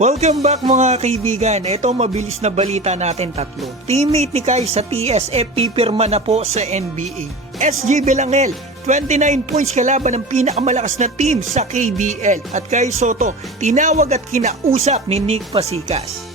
Welcome back mga kaibigan. Ito mabilis na balita natin tatlo. Teammate ni Kai sa TSF pipirma na po sa NBA. SG Belangel, 29 points kalaban ng pinakamalakas na team sa KBL. At Kai Soto, tinawag at kinausap ni Nick Pasikas.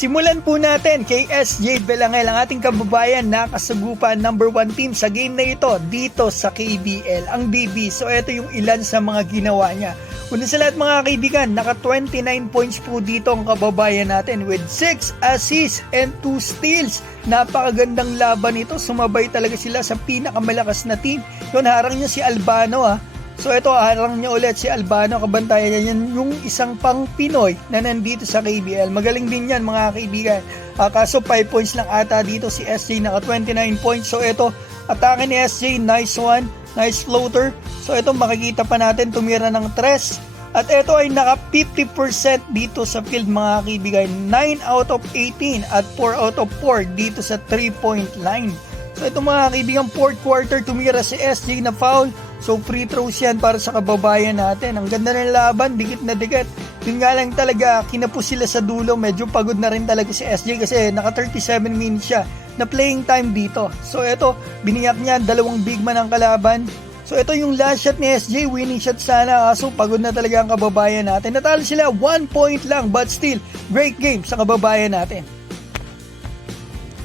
Simulan po natin kay SJ Belangel, ang ating kababayan na kasagupan number 1 team sa game na ito dito sa KBL, ang BB. So ito yung ilan sa mga ginawa niya. Una sa lahat mga kaibigan, naka 29 points po dito ang kababayan natin with 6 assists and 2 steals. Napakagandang laban ito, sumabay talaga sila sa pinakamalakas na team. Yun, harang niya si Albano ah. So ito, harang niya ulit si Albano, kabantayan niya yan yung isang pang Pinoy na nandito sa KBL. Magaling din yan mga kaibigan. Ah, kaso 5 points lang ata dito si SJ, naka 29 points. So ito, atake ni SJ, nice one, nice floater. So ito makikita pa natin tumira ng tres. At ito ay naka 50% dito sa field mga kaibigan. 9 out of 18 at 4 out of 4 dito sa 3 point line. So ito mga kaibigan, fourth quarter tumira si SJ na foul. So free throws yan para sa kababayan natin. Ang ganda ng laban, dikit na dikit. Yun nga lang talaga, kinapos sila sa dulo. Medyo pagod na rin talaga si SJ kasi naka 37 minutes siya na playing time dito. So ito, biniyak niya dalawang big man ang kalaban. So ito yung last shot ni SJ, winning shot sana kaso pagod na talaga ang kababayan natin. Natalo sila 1 point lang but still great game sa kababayan natin.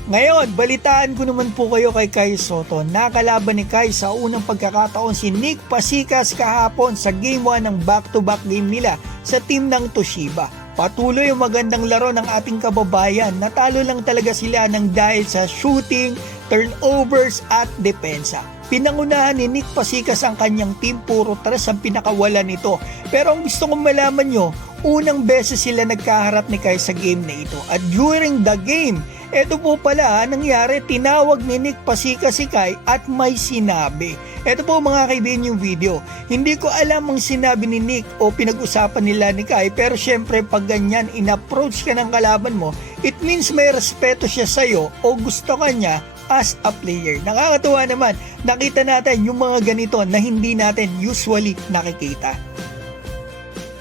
Ngayon, balitaan ko naman po kayo kay Kai Soto. Nakalaban ni Kai sa unang pagkakataon si Nick Pasikas kahapon sa Game 1 ng back-to-back game nila sa team ng Toshiba. Patuloy ang magandang laro ng ating kababayan. Natalo lang talaga sila ng dahil sa shooting, turnovers at depensa. Pinangunahan ni Nick Pasikas ang kanyang team, puro tres ang pinakawalan nito. Pero ang gusto kong malaman nyo, unang beses sila nagkaharap ni Kai sa game na ito. At during the game, ito po pala nangyari, tinawag ni Nick Pasikas si Kai at may sinabi. Ito po mga kaibigan yung video. Hindi ko alam ang sinabi ni Nick o pinag-usapan nila ni Kai pero syempre pag ganyan in-approach ka ng kalaban mo, it means may respeto siya sa'yo o gusto ka niya as a player. Nakakatuwa naman, nakita natin yung mga ganito na hindi natin usually nakikita.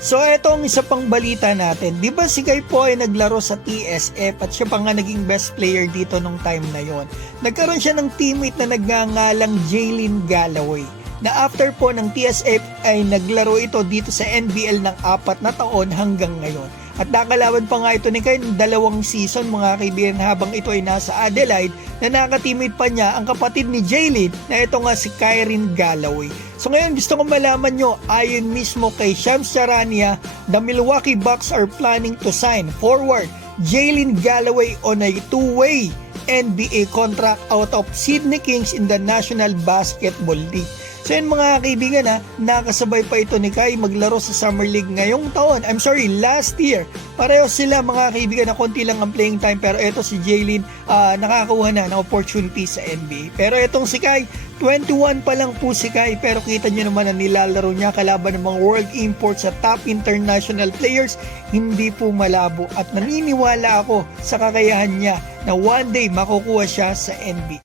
So ito ang isa pang balita natin. Di ba si Guy po ay naglaro sa TSF at siya pa nga naging best player dito nung time na yon. Nagkaroon siya ng teammate na nagngangalang Jalen Galloway na after po ng TSF ay naglaro ito dito sa NBL ng apat na taon hanggang ngayon. At nakalaban pa nga ito ni Kyle ng dalawang season mga kaibigan habang ito ay nasa Adelaide na nakateammate pa niya ang kapatid ni Jalen na ito nga si Kyrin Galloway. So ngayon gusto ko malaman nyo ayon mismo kay Shams Charania, the Milwaukee Bucks are planning to sign forward Jalen Galloway on a two-way NBA contract out of Sydney Kings in the National Basketball League. So yun mga kaibigan ha, nakasabay pa ito ni Kai maglaro sa Summer League ngayong taon. I'm sorry, last year. Pareho sila mga kaibigan na konti lang ang playing time pero ito si Jalen uh, nakakakuha na ng opportunity sa NBA. Pero itong si Kai, 21 pa lang po si Kai pero kita nyo naman na nilalaro niya kalaban ng mga world imports sa top international players hindi po malabo at naniniwala ako sa kakayahan niya na one day makukuha siya sa NBA.